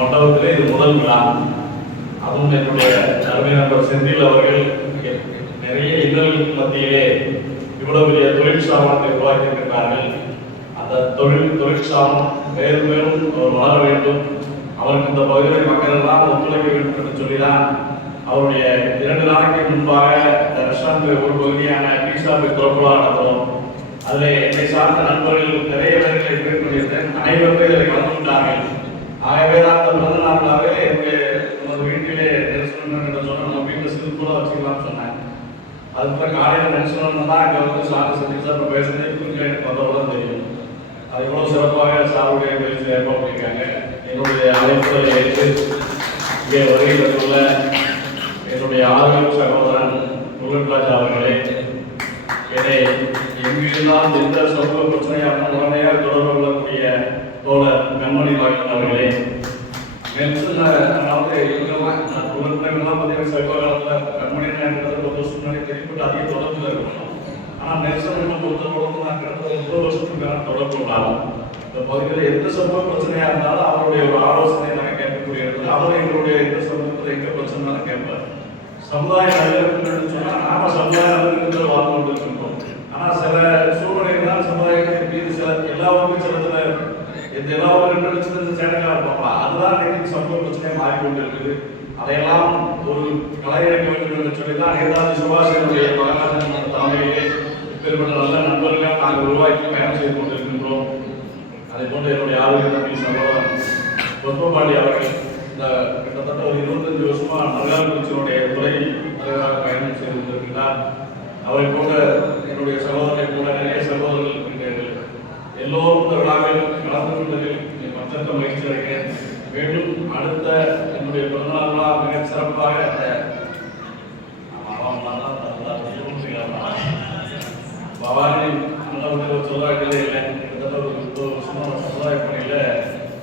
மண்டபத்திலே இது முதல் விழா. அதுவும் என்னுடைய அருமை நண்பர் செந்தில் அவர்கள் நிறைய இன்னல்களுக்கு மத்தியிலே இவ்வளவு பெரிய தொழிற்சாலத்தை உருவாக்கியிருக்கிறார்கள். அந்த தொழில் தொழிற்சாலம் மேலும் மேலும் அவர் வளர வேண்டும். அவருக்கு இந்த பகுதியில் மக்கள் எல்லாம் ஒத்துழைக்க வேண்டும் என்று சொல்லிதான் அவருடைய இரண்டு நாளைக்கு முன்பாக இந்த ரெஸ்டாரண்ட் ஒரு பகுதியான டீ ஷாப்பை திறப்புலா அதில் என்னை சார்ந்த நண்பர்கள் நிறைய பேர்களை இன்வைட் பண்ணியிருந்தேன். அனைவருமே இதில் கலந்து ஆகவே தான் பிறந்த நாளாகவே என்னுடைய நமது வீட்டிலே நெரிசனம் என்று சொன்ன நம்ம வீட்டில் சிறுபூரா வச்சுக்கலாம்னு சொன்னேன் அதுக்கப்புறம் காலையில் நெரிசனம் தான் அங்கே வந்து சார் சந்திச்சு சார் பேசுனது இவங்க எனக்கு வந்தவுடன் தெரியும். அது எவ்வளோ சிறப்பாக சாருடைய பேச்சு ஏற்பாடு பண்ணியிருக்காங்க. என்னுடைய அழைப்புகளை ஏற்று இங்கே வருகை தந்துள்ள என்னுடைய ஆரோக்கிய சகோதரன் முருகன்ராஜ் அவர்களே என்னை எங்கிருந்தால் எந்த சமூக பிரச்சனையாக உடனடியாக தொடர்பு கொள்ளக்கூடிய தோழர் கண்மணி பாக்கியன் அவர்களே. மென்சன் அதாவது இவங்கெல்லாம் நான் உறுப்பினர்கள்லாம் பார்த்தீங்கன்னா சைவ காலத்தில் கண்மணினா இருக்கிறது ரொம்ப வருஷம் முன்னாடி தெரியும் அதிக தொடர்பில் இருக்கணும் ஆனால் நெல்சன் பொறுத்தவரைக்கும் நான் கிட்டத்தட்ட முப்பது வருஷத்துக்கு மேலே தொடர்பு கொண்டாலும் இந்த பகுதியில் எந்த சமூக பிரச்சனையாக இருந்தாலும் அவருடைய ஒரு ஆலோசனை நாங்கள் கேட்கக்கூடிய இடத்துல அவர் எங்களுடைய எந்த சமூகத்தில் எங்கே பிரச்சனை கேட்பார். சமுதாய நல்லிணக்கம்னு சொன்னால் நாம சமுதாய நல்லிணக்கத்தில் வாழ்ந்து கொண்டிருக்கின்றோம் ஆனால் சில சூழ்நிலைகள் சமுதாயத்தின் மீது சில எல்லாருக்கும் சில சில இந்த எல்லா ஒரு சின்ன சின்ன சேட்டைகளாக இருப்பாங்களா அதுதான் இன்னைக்கு சமூக பிரச்சனையை மாறிக்கொண்டு இருக்குது அதையெல்லாம் ஒரு கலையிறக்க வேண்டும் என்று சொல்லி தான் நேதாஜி சுபாஷனுடைய மகாராஜன் தலைமையிலே இப்பேற்பட்ட நல்ல நண்பர்களாக நாங்கள் உருவாக்கி பயணம் செய்து கொண்டிருக்கின்றோம் அதை போன்று என்னுடைய ஆளுநர் தம்பி சகோதரன் பொத்மபாண்டி அவர்கள் இந்த கிட்டத்தட்ட ஒரு இருபத்தஞ்சு வருஷமா நல்லாக்குறிச்சியினுடைய துறை தலைவராக பயணம் செய்து கொண்டிருக்கிறார். அவரை போன்ற என்னுடைய சகோதரனை போல நிறைய சகோதரர்கள் இருக்கின்றார்கள். எல்லோரும் இந்த விழாவில் கலந்து கொண்டதில் மற்ற மகிழ்ச்சி அடைகிறேன். மீண்டும் அடுத்த என்னுடைய பிறந்தநாள் விழா மிக சிறப்பாக பவானி நல்ல சொல்ல இல்லை. கிட்டத்தட்ட ஒரு முப்பது வருஷமா சமுதாய பணியில்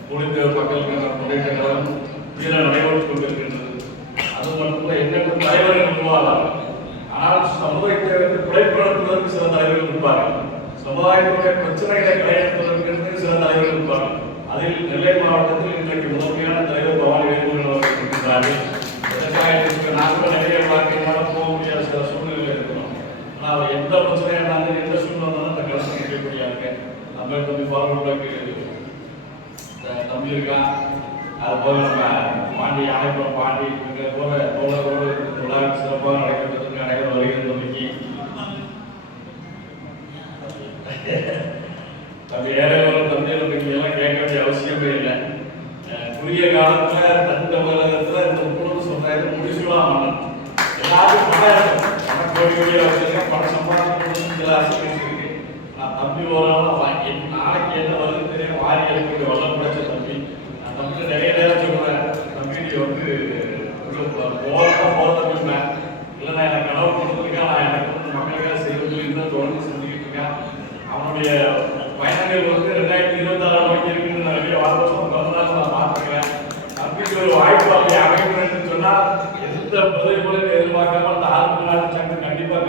முடிந்த மக்களுக்கு முன்னேற்ற கழகம் வீர நடைபெற்றுக் கொண்டிருக்கின்றது அது மட்டுமல்ல எண்ணற்ற தலைவர்கள் உருவாகலாம் ஆனால் சமுதாயத்தை வந்து கொள்வதற்கு சில தலைவர்கள் இருப்பார்கள் சமுதாயத்துடைய பிரச்சனைகளை களையெடுப்பதற்கு சில தலைவர்கள் இருப்பார்கள் அதில் நெல்லை மாவட்டத்தில் இன்றைக்கு முதன்மையான தலைவர் பவானி வேலுமணி அவர்கள் இருக்கின்றார்கள். விவசாயத்திற்கு நாங்கள் நிறைய வாழ்க்கையினால போக முடியாத சில சூழ்நிலை இருக்கணும் ஆனால் அவர் எந்த பிரச்சனையாக இருந்தாலும் எந்த சூழ்நிலை இருந்தாலும் அந்த கலந்து நிற்கக்கூடியாங்க நம்ம தம்பி ஃபார்வர்டுக்கு தம்பி இருக்கான். அது போக நம்ம பாண்டி ஆனைப்புறம் பாண்டி இங்கே போல தோழரோடு இந்த விழா சிறப்பாக நடக்கிறது. தம்பி ஏழைகளும் தந்தையிலும் இங்கே எல்லாம் கேட்க வேண்டிய அவசியமே இல்லை. அஹ் குறுகிய காலத்துல தந்த உலகத்துல இந்த முப்பது சமுதாயத்தை முடிச்சுலாம் மன்னன் எல்லாரும் பணம் பணம் கோடி கோடியா வச்சிருக்கேன் பணம் சம்பாதிக்கணும் சில ஆசைகள் இருக்கு. நான் தம்பி ஓரளவு நாளைக்கு என்ன வருது தெரியும் வாரி எடுக்க அப்படி இருக்குன்னு நிறைய வாரம் பிறந்தநாள் நான் மாற்றுகிறேன் அப்படின்ற ஒரு வாய்ப்பு அப்படி அமைக்கணும்னு கண்டிப்பாக